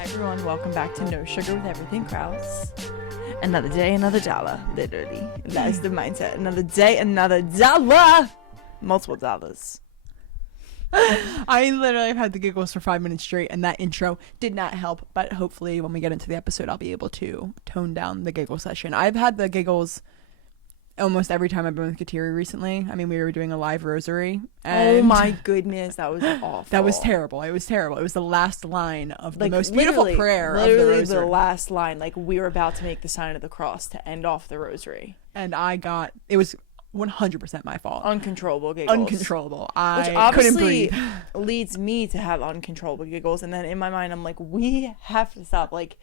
Hi everyone, welcome back to No Sugar with Everything Kraus. Another day, another dollar, literally. That is the mindset. Another day, another dollar. Multiple dollars. I literally have had the giggles for 5 minutes straight, and that intro did not help, but hopefully when we get into the episode, I'll be able to tone down the giggle session. I've had the giggles almost every time I've been with Kateri recently. I mean, we were doing a live rosary. And oh my goodness, that was awful. That was terrible. It was terrible. It was the last line of the most beautiful beautiful prayer of the literally rosary. the last line. Like, we were about to make the sign of the cross to end off the rosary. And it was 100% my fault. Uncontrollable giggles. Uncontrollable. Which I obviously couldn't breathe. leads me to have uncontrollable giggles. And then in my mind, I'm like, we have to stop. Like,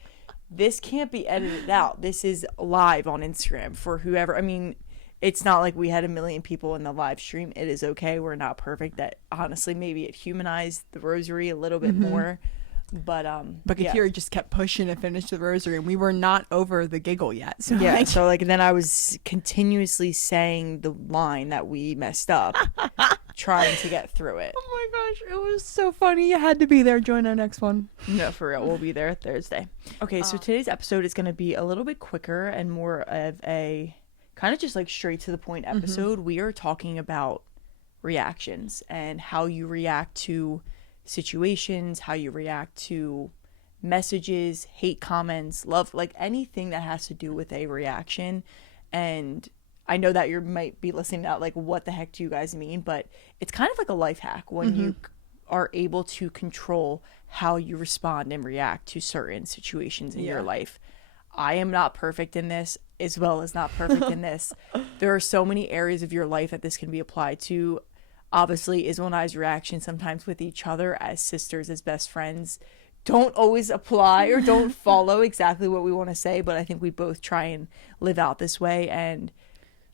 this can't be edited out. This is live on Instagram for whoever. I mean, it's not like we had 1 million people in the live stream. It is okay. We're not perfect. That honestly, maybe it humanized the rosary a little bit more. But Kateri just kept pushing to finish the rosary, and we were not over the giggle yet. So yeah. So then I was continuously saying the line that we messed up, trying to get through it. Oh my gosh, it was so funny. You had to be there. Join our next one. No, for real. We'll be there Thursday. Okay, so today's episode is going to be a little bit quicker and more of a kind of just like straight to the point episode. We are talking about reactions and how you react to situations, how you react to messages, hate comments, love, like anything that has to do with a reaction. And I know that you might be listening to that, like, what the heck do you guys mean? But it's kind of like a life hack when you are able to control how you respond and react to certain situations in your life. I am not perfect in this, as well as not perfect in this. There are so many areas of your life that this can be applied to. Obviously, Isabel and I's reaction sometimes with each other as sisters, as best friends, don't always apply or don't follow exactly what we want to say, but I think we both try and live out this way. And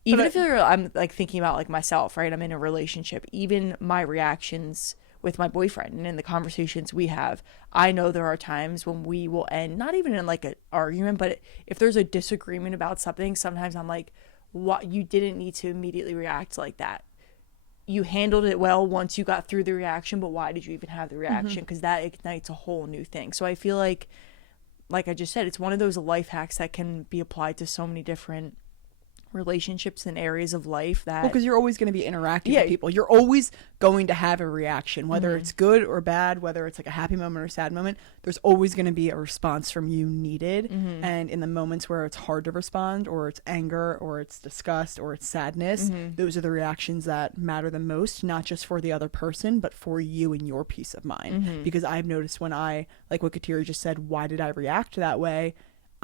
even if I'm like thinking about like myself, right? I'm in a relationship, even my reactions with my boyfriend and in the conversations we have, I know there are times when we will end, not even in like an argument, but if there's a disagreement about something, sometimes I'm like, what, you didn't need to immediately react like that. You handled it well once you got through the reaction, but why did you even have the reaction? Because that ignites a whole new thing. So I feel like I just said, it's one of those life hacks that can be applied to so many different relationships and areas of life that because you're always going to be interacting with people. You're always going to have a reaction, whether it's good or bad, whether it's like a happy moment or sad moment. There's always going to be a response from you needed. And in the moments where it's hard to respond, or it's anger, or it's disgust, or it's sadness, those are the reactions that matter the most, not just for the other person, but for you and your peace of mind. Because I've noticed when I, like what Kateri just said, why did I react that way?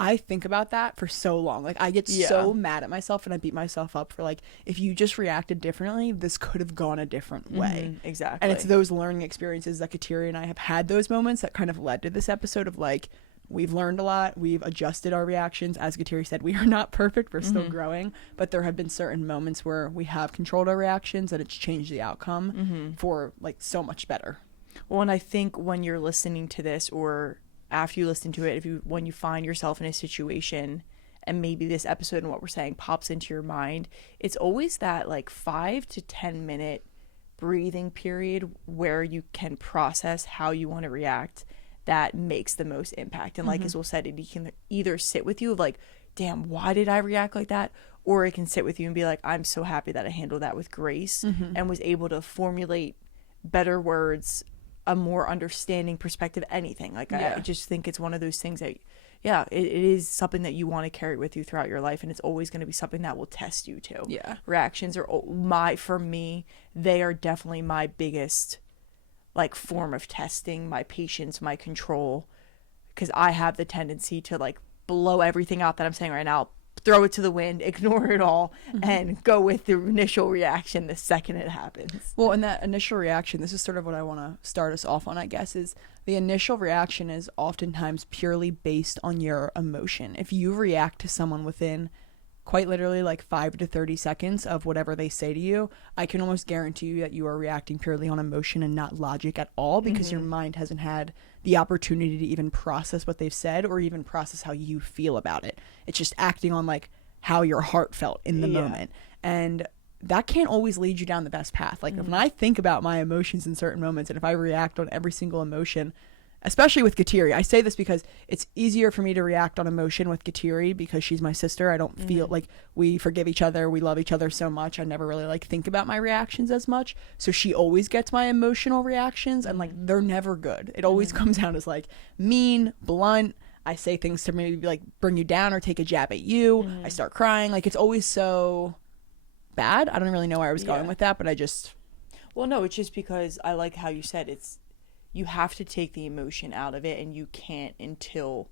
I think about that for so long. Like, I get so mad at myself, and I beat myself up for, like, if you just reacted differently, this could have gone a different way. Exactly. And it's those learning experiences that Kateri and I have had, those moments that kind of led to this episode of, like, we've learned a lot. We've adjusted our reactions. As Kateri said, we are not perfect. We're still growing. But there have been certain moments where we have controlled our reactions, and it's changed the outcome for, like, so much better. Well, and I think when you're listening to this, or after you listen to it, when you find yourself in a situation and maybe this episode and what we're saying pops into your mind, it's always that like 5 to 10 minute breathing period where you can process how you want to react that makes the most impact. And like Isabel said, it can either sit with you of like, damn, why did I react like that? Or it can sit with you and be like, I'm so happy that I handled that with grace and was able to formulate better words, a more understanding perspective, anything. Like, I just think it's one of those things that, it is something that you want to carry with you throughout your life, and it's always going to be something that will test you too. Reactions are for me, they are definitely my biggest like form of testing my patience, my control, because I have the tendency to like blow everything out that I'm saying right now, throw it to the wind, ignore it all, and go with the initial reaction the second it happens. Well, and that initial reaction, this is sort of what I want to start us off on, I guess, is the initial reaction is oftentimes purely based on your emotion. If you react to someone within quite literally like 5 to 30 seconds of whatever they say to you, I can almost guarantee you that you are reacting purely on emotion and not logic at all, because your mind hasn't had the opportunity to even process what they've said or even process how you feel about it. It's just acting on like how your heart felt in the moment. And that can't always lead you down the best path. Like when I think about my emotions in certain moments, and if I react on every single emotion, especially with Kateri. I say this because it's easier for me to react on emotion with Kateri because she's my sister. I don't feel like we forgive each other. We love each other so much. I never really like think about my reactions as much. So she always gets my emotional reactions and like they're never good. It always comes out as like mean, blunt. I say things to maybe like bring you down or take a jab at you. I start crying. Like it's always so bad. I don't really know where I was going with that, but I just... Well, no, it's just because I like how you said you have to take the emotion out of it, and you can't until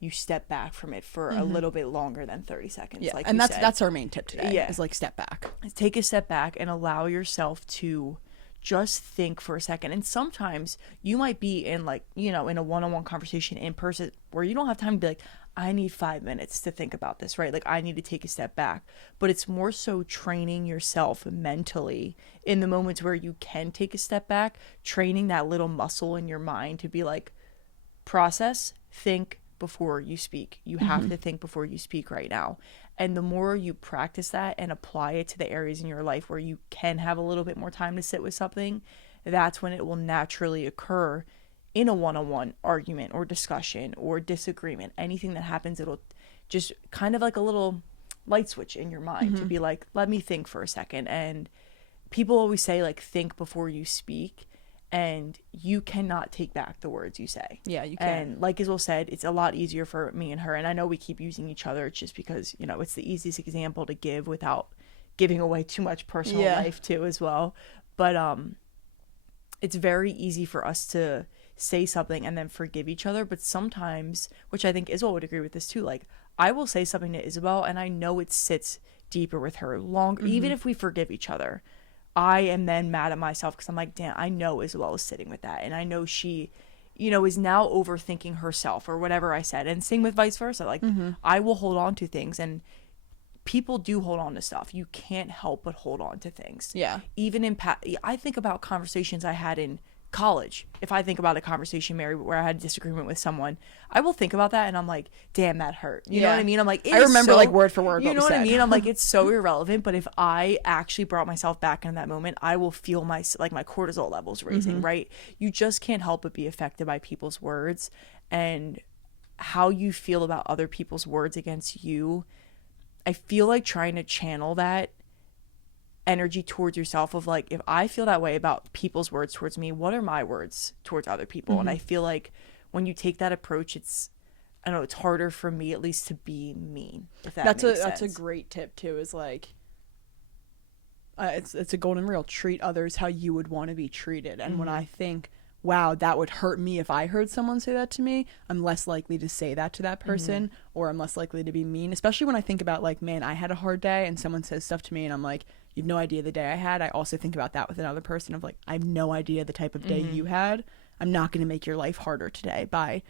you step back from it for a little bit longer than 30 seconds. Yeah, like and that's that's our main tip today. Is like step back. Take a step back and allow yourself to just think for a second. And sometimes you might be in like, you know, in a one-on-one conversation in person where you don't have time to be like, I need 5 minutes to think about this, right? Like I need to take a step back. But it's more so training yourself mentally in the moments where you can take a step back, training that little muscle in your mind to be like, process, think before you speak. You have to think before you speak right now. And the more you practice that and apply it to the areas in your life where you can have a little bit more time to sit with something, that's when it will naturally occur in a one-on-one argument or discussion or disagreement. Anything that happens, it'll just kind of like a little light switch in your mind to be like, let me think for a second. And people always say like, think before you speak, and you cannot take back the words you say. Yeah, you can. And like Isabel said, it's a lot easier for me and her. And I know we keep using each other. It's just because, you know, it's the easiest example to give without giving away too much personal life too as well. But it's very easy for us to say something and then forgive each other. But sometimes, which I think Isabel would agree with this too, like I will say something to Isabel and I know it sits deeper with her longer, even if we forgive each other. I am then mad at myself because I'm like, damn, I know Isabel is sitting with that. And I know she, you know, is now overthinking herself or whatever I said. And same with vice versa. Like, I will hold on to things. And people do hold on to stuff. You can't help but hold on to things. Yeah. Even in, I think about conversations I had in college. If I think about a conversation, Mary, where I had a disagreement with someone, I will think about that and I'm like, damn, that hurt. You know what I mean? I'm like, I remember like word for word. You know what I mean? I'm like, it's so irrelevant. But if I actually brought myself back in that moment, I will feel my cortisol levels raising, right? You just can't help but be affected by people's words, and how you feel about other people's words against you. I feel like trying to channel that energy towards yourself of like, if I feel that way about people's words towards me, what are my words towards other people? And I feel like when you take that approach, it's, I don't know, it's harder for me at least to be mean, if that makes sense. That's a great tip too, is like it's a golden rule: treat others how you would want to be treated. And when I think, wow, that would hurt me if I heard someone say that to me, I'm less likely to say that to that person, or I'm less likely to be mean. Especially when I think about like, man, I had a hard day and someone says stuff to me and I'm like, you have no idea the day I had. I also think about that with another person of like, I have no idea the type of day you had. I'm not going to make your life harder today by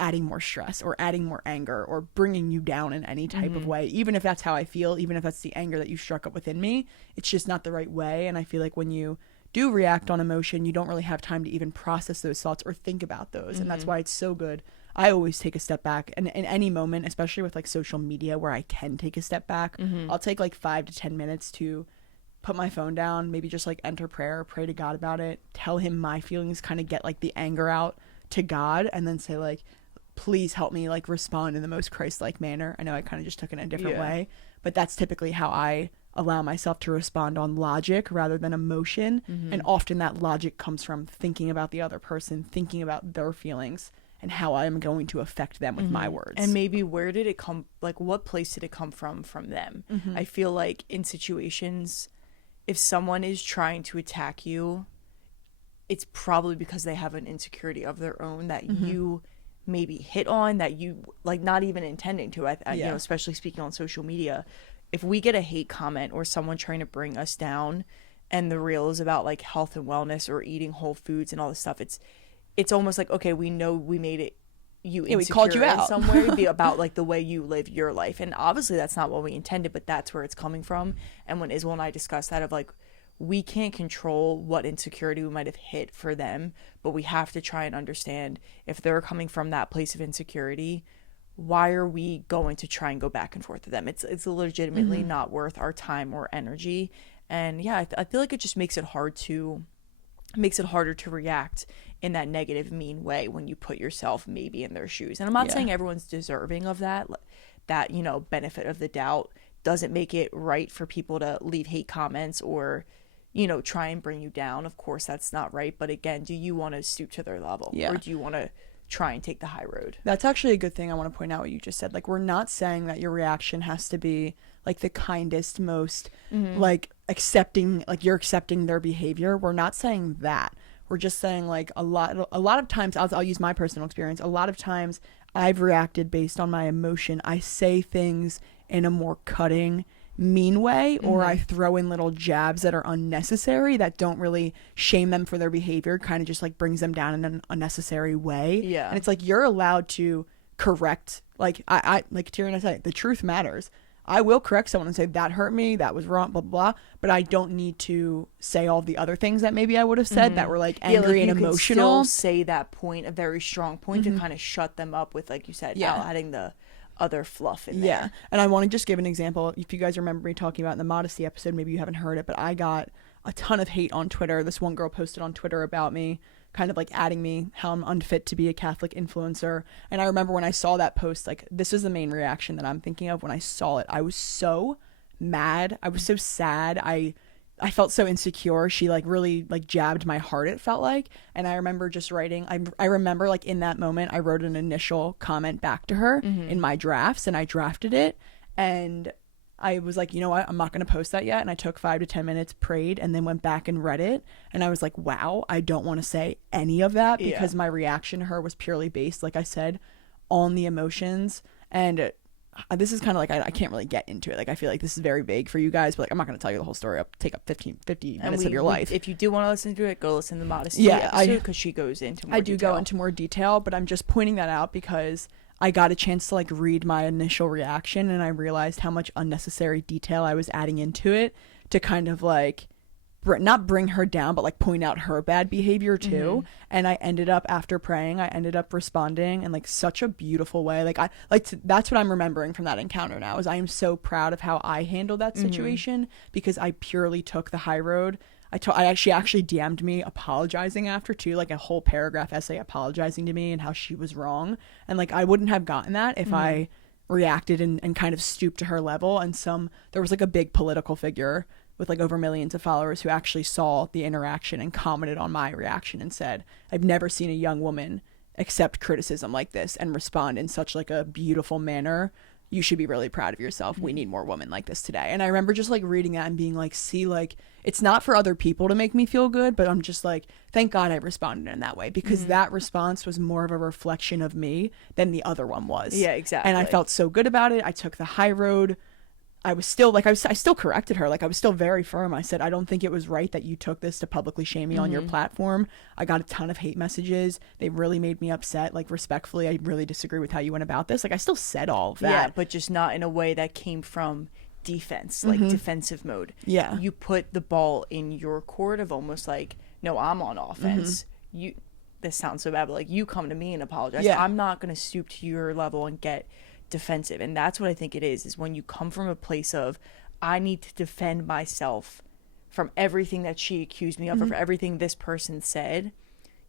adding more stress or adding more anger or bringing you down in any type of way. Even if that's how I feel, even if that's the anger that you struck up within me, it's just not the right way. And I feel like when you do react on emotion, you don't really have time to even process those thoughts or think about those. And that's why it's so good. I always take a step back, and in any moment, especially with like social media where I can take a step back, I'll take like 5 to 10 minutes to put my phone down, maybe just like enter prayer, pray to God about it, tell him my feelings, kind of get like the anger out to God, and then say like, please help me like respond in the most Christ-like manner. I know I kind of just took it in a different way, but that's typically how I allow myself to respond, on logic rather than emotion. And often that logic comes from thinking about the other person, thinking about their feelings and how I'm going to affect them with my words. And maybe where did it come, like what place did it come from them? I feel like in situations, if someone is trying to attack you, it's probably because they have an insecurity of their own that you maybe hit on, that you like not even intending to. You know, especially speaking on social media, if we get a hate comment or someone trying to bring us down, and the reel is about like health and wellness or eating whole foods and all this stuff, it's almost like, okay, we know we made it you insecure, we called you out in some way, be about like the way you live your life. And obviously that's not what we intended, but that's where it's coming from. And when Isabel and I discussed that, of like, we can't control what insecurity we might have hit for them, but we have to try and understand, if they're coming from that place of insecurity, why are we going to try and go back and forth with them? It's legitimately not worth our time or energy. And yeah, I feel like it just makes it hard to makes it harder to react in that negative, mean way when you put yourself maybe in their shoes. And I'm not saying everyone's deserving of that, you know, benefit of the doubt doesn't make it right for people to leave hate comments or, you know, try and bring you down. Of course, that's not right. But again, do you want to stoop to their level? Or do you want to try and take the high road? That's actually a good thing. I want to point out what you just said. Like, we're not saying that your reaction has to be like the kindest, most like accepting, like you're accepting their behavior. We're not saying that. We're just saying like a lot of times, I'll use my personal experience. A lot of times I've reacted based on my emotion. I say things in a more cutting, mean way, or I throw in little jabs that are unnecessary that don't really shame them for their behavior, kind of just like brings them down in an unnecessary way. And it's like, you're allowed to correct, like I like Tyrion, I say the truth matters. I will correct someone and say that hurt me, that was wrong, blah, blah, blah, but I don't need to say all the other things that maybe I would have said that were like angry and emotional. Still say that point, a very strong point, to kind of shut them up with, like you said, adding the other fluff in there. And I want to just give an example. If you guys remember me talking about in the modesty episode, maybe you haven't heard it, but I got a ton of hate on Twitter. This one girl posted on Twitter about me, kind of like adding me how I'm unfit to be a Catholic influencer. And I remember when I saw that post, like, this is the main reaction that I'm thinking of when I saw it. I was so mad. I was so sad. I felt so insecure. She like really like jabbed my heart, it felt like. And I remember just writing, I remember like in that moment, I wrote an initial comment back to her in my drafts, and I drafted it. And I was like, you know what, I'm not going to post that yet. And I took 5 to 10 minutes, prayed, and then went back and read it. And I was like, wow, I don't want to say any of that, because my reaction to her was purely based, like I said, on the emotions. And this is kind of like, I can't really get into it. Like, I feel like this is very vague for you guys, but like, I'm not going to tell you the whole story. I'll take up 50 minutes of your life. If you do want to listen to it, go listen to the modesty episode, because she goes into more detail. Go into more detail, but I'm just pointing that out because I got a chance to like read my initial reaction, and I realized how much unnecessary detail I was adding into it to kind of like not bring her down, but like point out her bad behavior too. And I ended up, after praying, I ended up responding in like such a beautiful way. Like that's what I'm remembering from that encounter now, is I am so proud of how I handled that situation, because I purely took the high road. She actually DM'd me apologizing after too, like a whole paragraph essay apologizing to me and how she was wrong. And like, I wouldn't have gotten that if I reacted and kind of stooped to her level. And there was like a big political figure with like over millions of followers who actually saw the interaction and commented on my reaction and said, I've never seen a young woman accept criticism like this and respond in such like a beautiful manner. You should be really proud of yourself. We need more women like this today. And I remember just like reading that and being like, see, like, it's not for other people to make me feel good, but I'm just like, thank God I responded in that way, because that response was more of a reflection of me than the other one was. Yeah, exactly. And I felt so good about it. I took the high road. I was still like, I still corrected her. Like, I was still very firm. I said, I don't think it was right that you took this to publicly shame me on your platform. I got a ton of hate messages. They really made me upset. Like, respectfully, I really disagree with how you went about this. Like, I still said all of that. Yeah, but just not in a way that came from defense, like defensive mode. Yeah. You put the ball in your court of almost like, no, I'm on offense. This sounds so bad, but like, you come to me and apologize. Yeah. I'm not going to stoop to your level and get defensive. And that's what I think it is when you come from a place of, I need to defend myself from everything that she accused me of, or for everything this person said.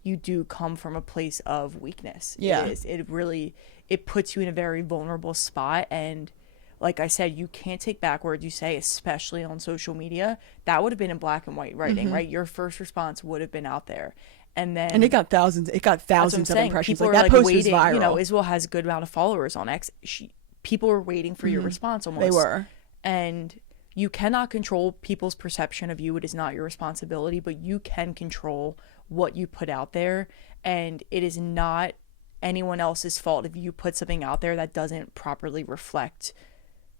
You do come from a place of weakness. It puts you in a very vulnerable spot. And like I said, you can't take back words you say, especially on social media. That would have been in black and white writing, right? Your first response would have been out there. And it got thousands of impressions. Like, that post waiting, was viral. You know, Isabel has a good amount of followers on X. People were waiting for your response almost. They were. And you cannot control people's perception of you. It is not your responsibility, but you can control what you put out there. And it is not anyone else's fault if you put something out there that doesn't properly reflect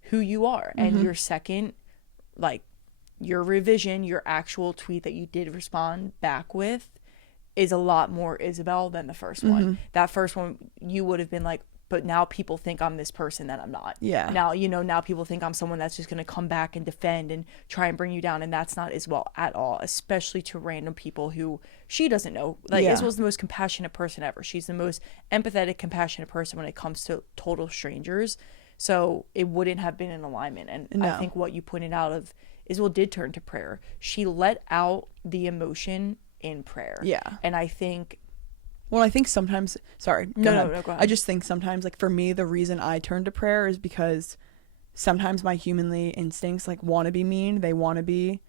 who you are. And your second, like, your revision, your actual tweet that you did respond back with, is a lot more Isabel than the first one. That first one, you would have been like, but now people think I'm this person that I'm not. Yeah. Now people think I'm someone that's just going to come back and defend and try and bring you down. And that's not Isabel at all, especially to random people who she doesn't know. Like, Isabel's the most compassionate person ever. She's the most empathetic, compassionate person when it comes to total strangers. So it wouldn't have been in alignment. And I think what you pointed out of Isabel did turn to prayer. She let out the emotion in prayer. Yeah. And I think sometimes, sorry. No, go ahead. I just think sometimes, like, for me, the reason I turn to prayer is because sometimes my humanly instincts, like, want to be mean. They want to be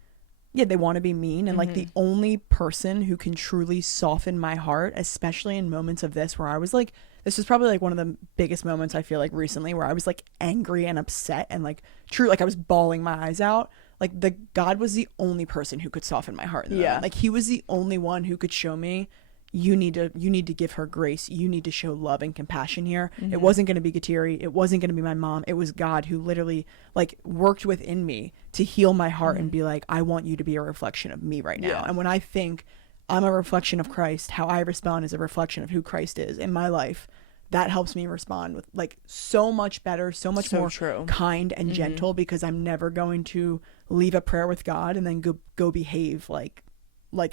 mean. And, like, the only person who can truly soften my heart, especially in moments of this, where I was, like, this was probably, like, one of the biggest moments I feel like recently, where I was, like, angry and upset and, like, like, I was bawling my eyes out. Like, God was the only person who could soften my heart in the moment. Like, he was the only one who could show me, you need to give her grace. You need to show love and compassion here. It wasn't going to be Gatiri. It wasn't going to be my mom. It was God who literally, like, worked within me to heal my heart and be like, I want you to be a reflection of me right now. Yeah. And when I think I'm a reflection of Christ, how I respond is a reflection of who Christ is in my life. That helps me respond with, like, so much better, so much more kind and gentle, because I'm never going to leave a prayer with God and then go behave like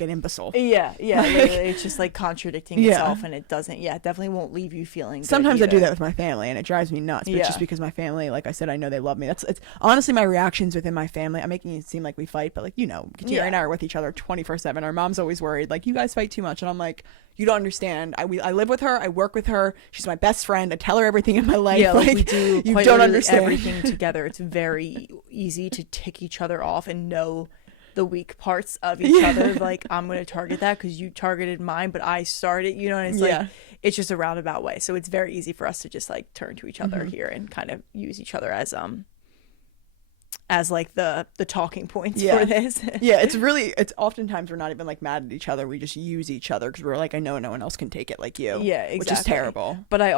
an imbecile. Yeah. It's just, like, contradicting itself, and it doesn't. Yeah, it definitely won't leave you feeling. Sometimes I do that with my family, and it drives me nuts. But just because my family, like I said, I know they love me. It's honestly my reactions within my family. I'm making it seem like we fight, but, like, Katira and I are with each other 24/7. Our mom's always worried, like, you guys fight too much, and I'm like, you don't understand. I live with her. I work with her. She's my best friend. I tell her everything in my life. Yeah, like we do. You don't understand everything together. It's very easy to tick each other off and know the weak parts of each other. Like, I'm going to target that because you targeted mine, but I started, and it's like, it's just a roundabout way. So it's very easy for us to just, like, turn to each other here and kind of use each other as like the talking points for this. It's oftentimes we're not even, like, mad at each other. We just use each other because we're like, I know no one else can take it like you. Yeah, exactly. Which is terrible. But I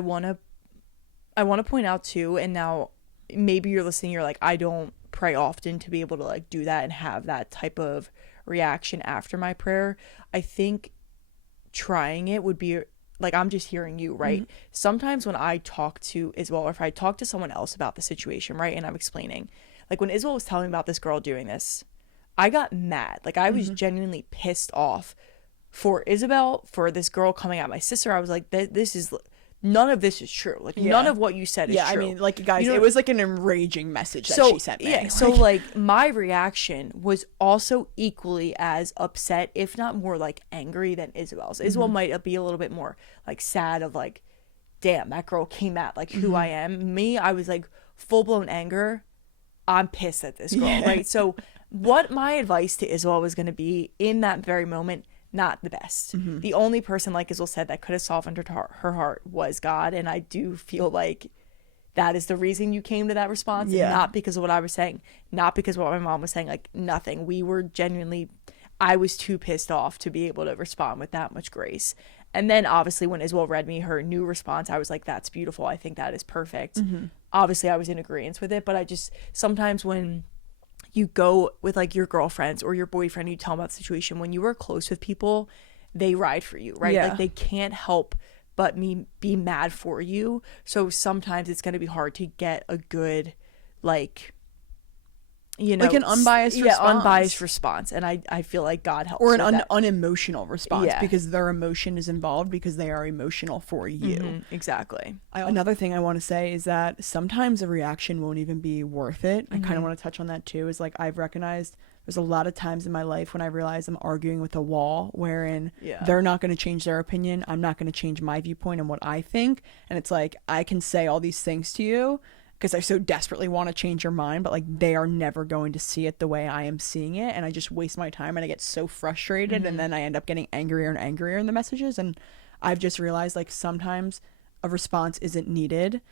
want to point out too, and now maybe you're listening, you're like, I don't pray often to be able to, like, do that and have that type of reaction after my prayer. I think trying it would be, like, I'm just hearing you, right? Sometimes when I talk to Isabel, or if I talk to someone else about the situation, right, and I'm explaining, like, when Isabel was telling me about this girl doing this, I got mad. Like, I was genuinely pissed off for Isabel, for this girl coming at my sister. I was like, this is, none of this is true. Like, none of what you said is true. I mean, like, guys, it was, like, an enraging message that she sent me. Yeah, so, like, my reaction was also equally as upset, if not more, like, angry than Isabel's. Isabel might be a little bit more, like, sad of, like, damn, that girl came at, like, who I am. Me, I was, like, full-blown anger. I'm pissed at this girl, right? So what my advice to Isabel was going to be in that very moment, not the best. The only person, like Isabel said, that could have softened her heart was God. And I do feel like that is the reason you came to that response. Not because of what I was saying, not because of what my mom was saying, like, nothing. We were genuinely, I was too pissed off to be able to respond with that much grace. And then obviously when Isabel read me her new response, I was like, that's beautiful. I think that is perfect. Obviously I was in agreement with it, but I just, sometimes when you go with, like, your girlfriends or your boyfriend, you tell them about the situation, when you are close with people, they ride for you, right? Like, they can't help but be mad for you. So sometimes it's going to be hard to get a good, like, like an unbiased response. And I feel like God helps, or an unemotional response, because their emotion is involved, because they are emotional for you. Exactly. Another thing I want to say is that sometimes a reaction won't even be worth it. I kind of want to touch on that too, is, like, I've recognized there's a lot of times in my life when I realize I'm arguing with a wall, wherein they're not going to change their opinion, I'm not going to change my viewpoint and what I think, and it's like, I can say all these things to you because I so desperately want to change your mind, but, like, they are never going to see it the way I am seeing it, and I just waste my time, and I get so frustrated, and then I end up getting angrier and angrier in the messages. And I've just realized, like, sometimes a response isn't needed,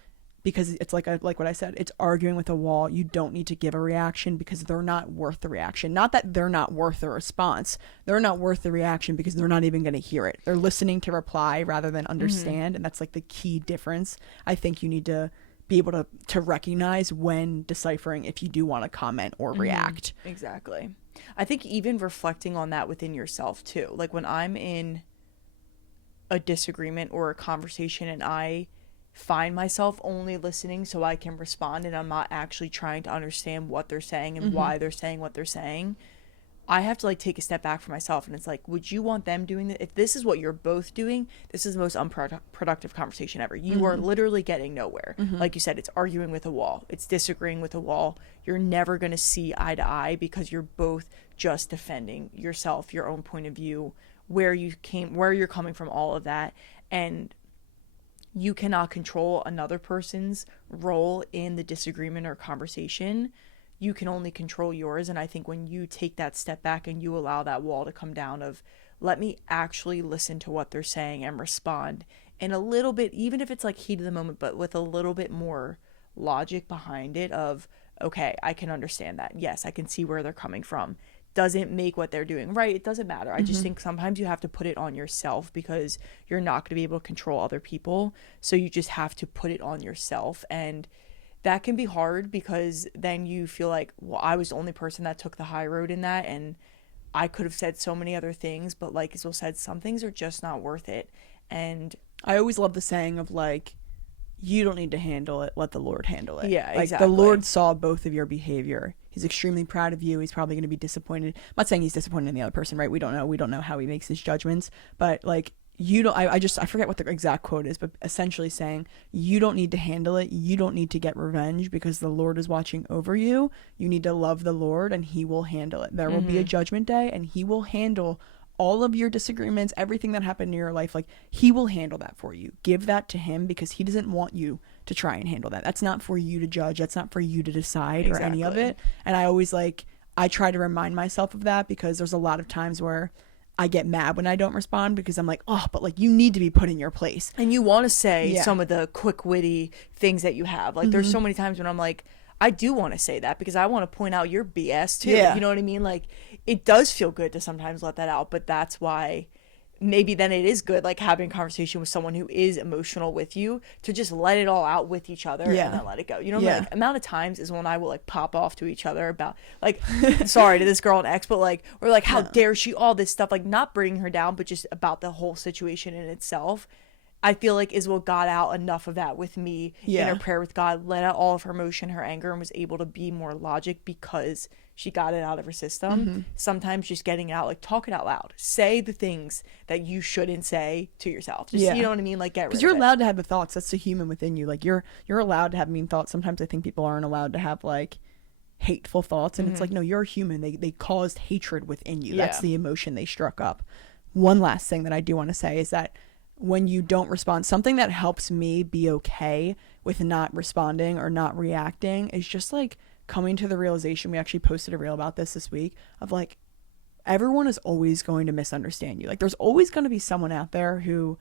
because it's like what I said, it's arguing with a wall. You don't need to give a reaction because they're not worth the reaction. Not that they're not worth the response. They're not worth the reaction because they're not even going to hear it. They're listening to reply rather than understand, and that's, like, the key difference. I think you need to be able to recognize when deciphering if you do want to comment or react. Exactly. I think even reflecting on that within yourself too. Like, when I'm in a disagreement or a conversation and I find myself only listening so I can respond, and I'm not actually trying to understand what they're saying and why they're saying what they're saying, I have to, like, take a step back for myself. And it's like, would you want them doing that? If this is what you're both doing, this is the most unproductive conversation ever. You are literally getting nowhere. Like you said, it's arguing with a wall. It's disagreeing with a wall. You're never going to see eye to eye because you're both just defending yourself, your own point of view, where you're coming from, all of that. And you cannot control another person's role in the disagreement or conversation. You can only control yours. And I think when you take that step back and you allow that wall to come down of, let me actually listen to what they're saying and respond in a little bit, even if it's like heat of the moment, but with a little bit more logic behind it of, okay, I can understand that. Yes, I can see where they're coming from. Doesn't make what they're doing right. It doesn't matter. I just think sometimes you have to put it on yourself because you're not going to be able to control other people. So you just have to put it on yourself. And that can be hard because then you feel like, well, I was the only person that took the high road in that. And I could have said so many other things, but like Isabel said, some things are just not worth it. And I always love the saying of like, you don't need to handle it, let the Lord handle it. Yeah, like, exactly. The Lord saw both of your behavior. He's extremely proud of you. He's probably going to be disappointed. I'm not saying he's disappointed in the other person, right? We don't know how he makes his judgments, but like, you don't, I forget what the exact quote is, but essentially saying you don't need to handle it. You don't need to get revenge because the Lord is watching over you. You need to love the Lord and he will handle it. There will be a judgment day and he will handle all of your disagreements, everything that happened in your life. Like, he will handle that for you. Give that to him because he doesn't want you to try and handle that. That's not for you to judge. That's not for you to decide or any of it. And I always I try to remind myself of that because there's a lot of times where I get mad when I don't respond because I'm like, oh, but like, you need to be put in your place. And you want to say some of the quick witty things that you have. Like, there's so many times when I'm like, I do want to say that because I want to point out your BS too. You know what I mean? Like, it does feel good to sometimes let that out, but that's why maybe then it is good, like having a conversation with someone who is emotional with you, to just let it all out with each other and then let it go. You know, like, amount of times is when I will like pop off to each other about like, sorry to this girl and ex, but like, or like, how dare she, all this stuff, like not bringing her down, but just about the whole situation in itself. I feel like Isabel got out enough of that with me in her prayer with God, let out all of her emotion, her anger, and was able to be more logic because she got it out of her system. Sometimes just getting it out, like talk it out loud. Say the things that you shouldn't say to yourself. Just, you know what I mean? Like, get rid of it. Because you're allowed to have the thoughts. That's the human within you. Like, you're allowed to have mean thoughts. Sometimes I think people aren't allowed to have like hateful thoughts. And it's like, no, you're human. They caused hatred within you. That's the emotion they struck up. One last thing that I do want to say is that when you don't respond, something that helps me be okay with not responding or not reacting is just like coming to the realization. We actually posted a reel about this week of like, everyone is always going to misunderstand you. Like, there's always going to be someone out there who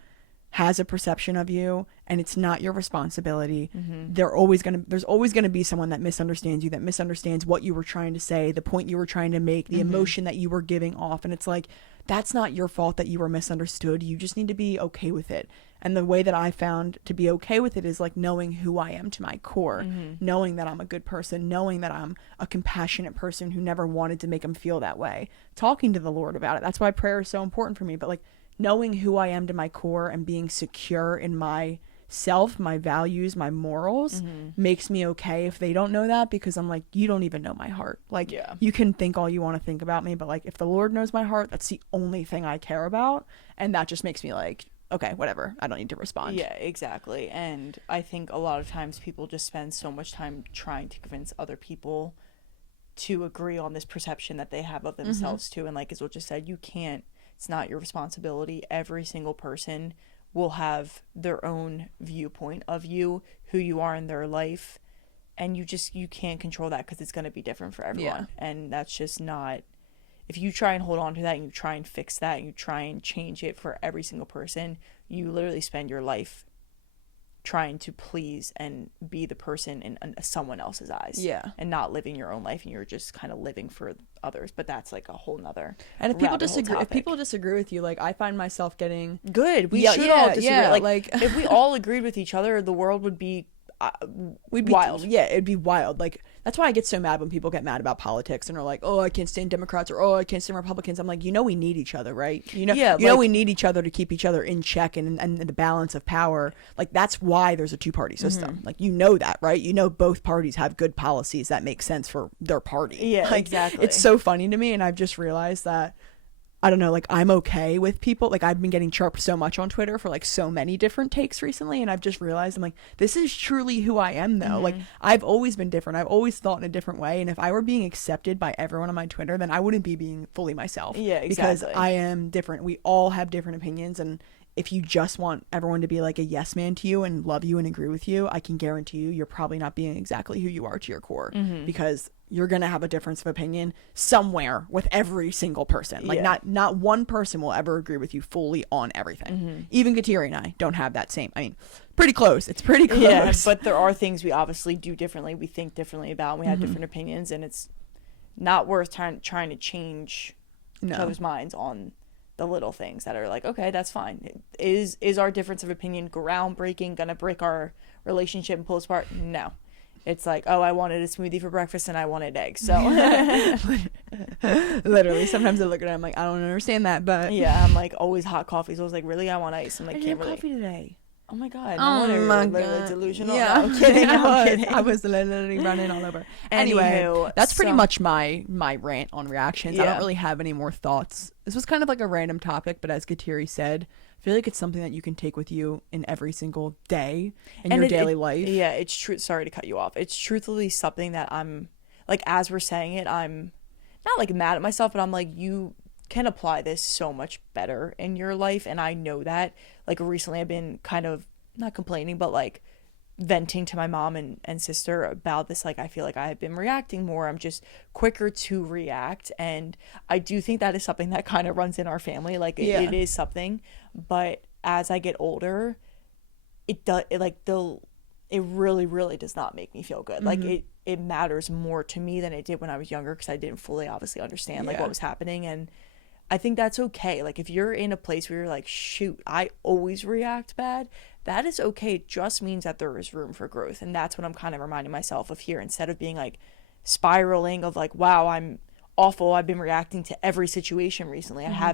has a perception of you and it's not your responsibility. There's always going to be someone that misunderstands you, that misunderstands what you were trying to say, the point you were trying to make, the emotion that you were giving off. And it's like, that's not your fault that you were misunderstood. You just need to be okay with it. And the way that I found to be okay with it is like knowing who I am to my core, knowing that I'm a good person, knowing that I'm a compassionate person who never wanted to make them feel that way, talking to the Lord about it. That's why prayer is so important for me. But like, knowing who I am to my core and being secure in my self, my values, my morals makes me okay if they don't know that, because I'm like, you don't even know my heart. Like, you can think all you want to think about me, but like, if the Lord knows my heart, that's the only thing I care about. And that just makes me like, okay, whatever, I don't need to respond. Yeah, exactly. And I think a lot of times people just spend so much time trying to convince other people to agree on this perception that they have of themselves too. And like Isabel just said, you can't, it's not your responsibility. Every single person will have their own viewpoint of you, who you are in their life, and you can't control that because it's going to be different for everyone. And that's just not, if you try and hold on to that and you try and fix that and you try and change it for every single person, you literally spend your life trying to please and be the person in someone else's eyes, and not living your own life, and you're just kind of living for others. But that's like a whole nother. And if people disagree with you, like, I find myself getting good. We should all disagree. Like if we all agreed with each other, the world would be wild. It'd be wild. Like, that's why I get so mad when people get mad about politics and are like, oh, I can't stand Democrats, or oh, I can't stand Republicans. I'm like, we need each other, right? We need each other to keep each other in check and the balance of power. Like, that's why there's a two-party system. Like, that, right? Both parties have good policies that make sense for their party. Like, exactly. It's so funny to me, and I've just realized that I don't know, like I'm okay with people. Like I've been getting chirped so much on Twitter for like so many different takes recently, and I've just realized I'm like, this is truly who I am though. Like I've always been different. I've always thought in a different way, and if I were being accepted by everyone on my Twitter, then I wouldn't be being fully myself. Yeah, exactly. Because I am different. We all have different opinions, and if you just want everyone to be like a yes man to you and love you and agree with you, I can guarantee you're probably not being exactly who you are to your core, because you're going to have a difference of opinion somewhere with every single person. Like not one person will ever agree with you fully on everything. Even Kateri and I don't have that same, I mean, pretty close. It's pretty close. Yeah, but there are things we obviously do differently. We think differently about, and we have different opinions, and it's not worth trying to change each other's minds on the little things that are like, okay, that's fine. Is our difference of opinion groundbreaking, gonna break our relationship and pull us apart? No. It's like, oh, I wanted a smoothie for breakfast and I wanted eggs. So literally, sometimes I look at it, I'm like, I don't understand that, but yeah, I'm like, always hot coffee. So I was like, really, I want ice. I'm like, I can't didn't have really. coffee today. Oh my god! Oh my god! Delusional. Yeah, no, I'm kidding. I was literally running all over. Anyway, that's pretty much my rant on reactions. Yeah. I don't really have any more thoughts. This was kind of like a random topic, but as Kateri said, I feel like it's something that you can take with you in every single day in your daily life. Yeah, it's true. Sorry to cut you off. It's truthfully something that I'm like, as we're saying it, I'm not like mad at myself, but I'm like, you can apply this so much better in your life, and I know that. Like recently I've been kind of not complaining, but like venting to my mom and sister about this. Like I feel like I have been reacting more. I'm just quicker to react, and I do think that is something that kind of runs in our family. Like it is something, but as I get older, it really does not make me feel good. Like it matters more to me than it did when I was younger, because I didn't fully obviously understand like what was happening. And I think that's okay. Like if you're in a place where you're like, shoot, I always react bad, that is okay. It just means that there is room for growth. And that's what I'm kind of reminding myself of here, instead of being like spiraling of like, wow, I'm awful. I've been reacting to every situation recently. I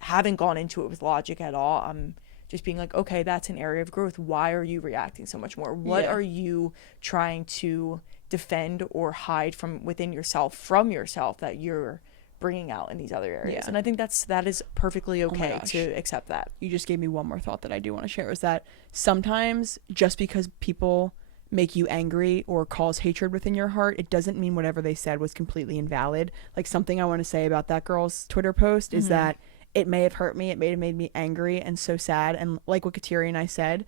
haven't gone into it with logic at all. I'm just being like, okay, that's an area of growth. Why are you reacting so much more? What are you trying to defend or hide from within yourself, from yourself, that you're bringing out in these other areas? And I think that is perfectly okay to accept that. You just gave me one more thought that I do want to share, is that sometimes just because people make you angry or cause hatred within your heart, it doesn't mean whatever they said was completely invalid. Like something I want to say about that girl's Twitter post is that it may have hurt me, it may have made me angry and so sad, and like what Kateri and I said,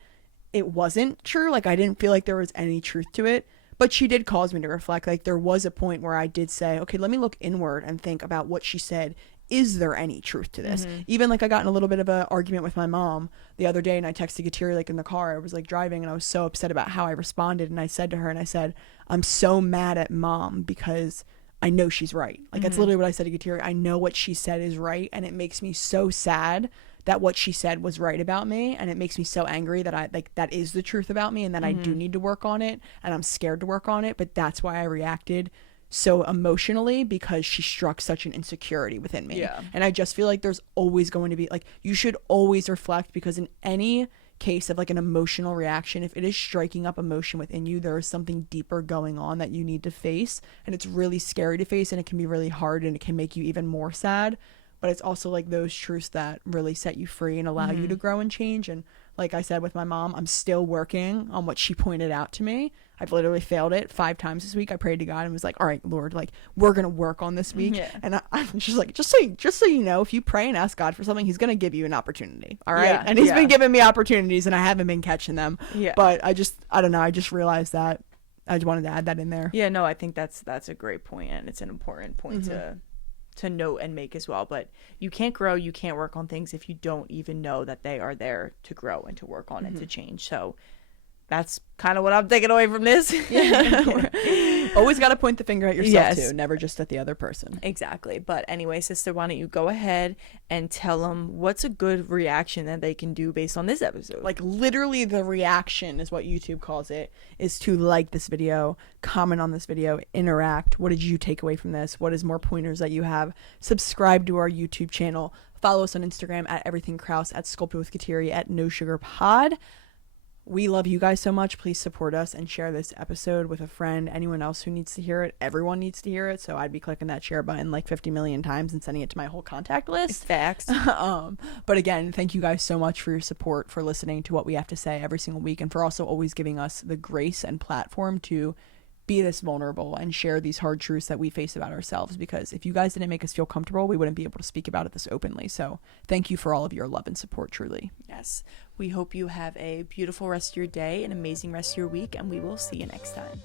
it wasn't true. Like I didn't feel like there was any truth to it. But she did cause me to reflect. Like there was a point where I did say, okay, let me look inward and think about what she said. Is there any truth to this? Even like I got in a little bit of an argument with my mom the other day, and I texted Kateri like in the car. I was like driving, and I was so upset about how I responded. And I said to her, and I said, I'm so mad at mom because I know she's right. Like that's literally what I said to Kateri. I know what she said is right, and it makes me so sad that what she said was right about me, and it makes me so angry that I like that is the truth about me, and that I do need to work on it, and I'm scared to work on it. But that's why I reacted so emotionally, because she struck such an insecurity within me. And I just feel like there's always going to be like, you should always reflect, because in any case of like an emotional reaction, if it is striking up emotion within you, there is something deeper going on that you need to face, and it's really scary to face, and it can be really hard, and it can make you even more sad. But it's also like those truths that really set you free and allow you to grow and change. And like I said with my mom, I'm still working on what she pointed out to me. I've literally failed it 5 times this week. I prayed to God and was like, all right, Lord, like we're going to work on this week. And I'm just like, just so you know, if you pray and ask God for something, he's going to give you an opportunity. All right. And he's been giving me opportunities, and I haven't been catching them. But I don't know. I just realized that I just wanted to add that in there. Yeah, no, I think that's a great point, and it's an important point to note and make as well. But you can't grow, you can't work on things if you don't even know that they are there to grow and to work on and to change. So that's kind of what I'm taking away from this. Always got to point the finger at yourself too, never just at the other person. Exactly. But anyway, sister, why don't you go ahead and tell them what's a good reaction that they can do based on this episode? Like literally the reaction is what YouTube calls it, is to like this video, comment on this video, interact. What did you take away from this? What is more pointers that you have? Subscribe to our YouTube channel. Follow us on Instagram at everythingkraus, at sculpted with Kateri, at no sugar pod. We love you guys so much. Please support us and share this episode with a friend, anyone else who needs to hear it. Everyone needs to hear it, so I'd be clicking that share button like 50 million times and sending it to my whole contact list. Facts. But again, thank you guys so much for your support, for listening to what we have to say every single week, and for also always giving us the grace and platform to be this vulnerable and share these hard truths that we face about ourselves, because if you guys didn't make us feel comfortable, we wouldn't be able to speak about it this openly. So thank you for all of your love and support, truly. Yes. We hope you have a beautiful rest of your day, an amazing rest of your week, and we will see you next time.